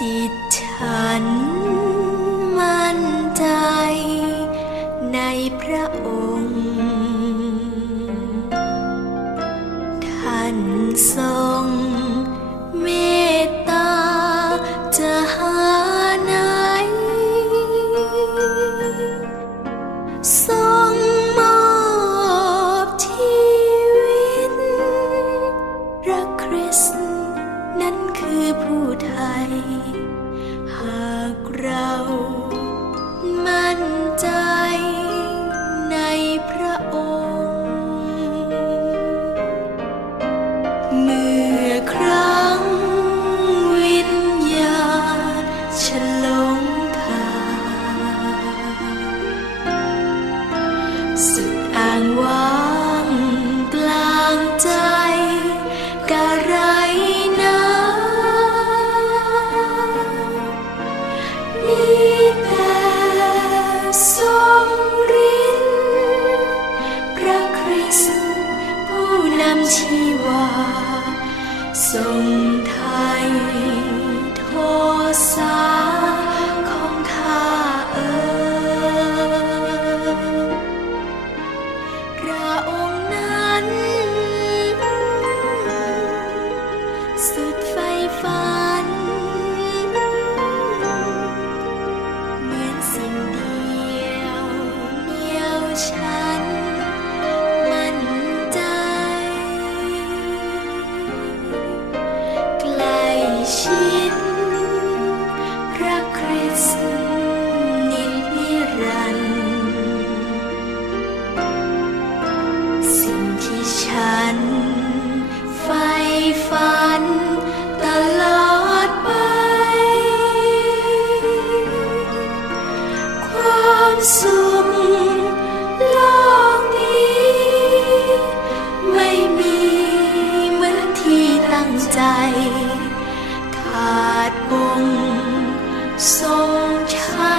จิตฉันมั่นใจในพระองค์ ท่านทรงเมตตาจะหาไหน ทรงมอบชีวิตพระคริสต์ นั้นคือผู้ไทย หากเรามั่นใจในพระองค์ ชีวาทรงไทยโทษาของข้าเออพระองค์ ชิ้นพระคริสต์นิรันดรสิ่งที่ฉันใฝ่ฝันตลอดไป ความสุขโลกนี้ ไม่มีเหมือนที่ตั้งใจาดบงทรงใช้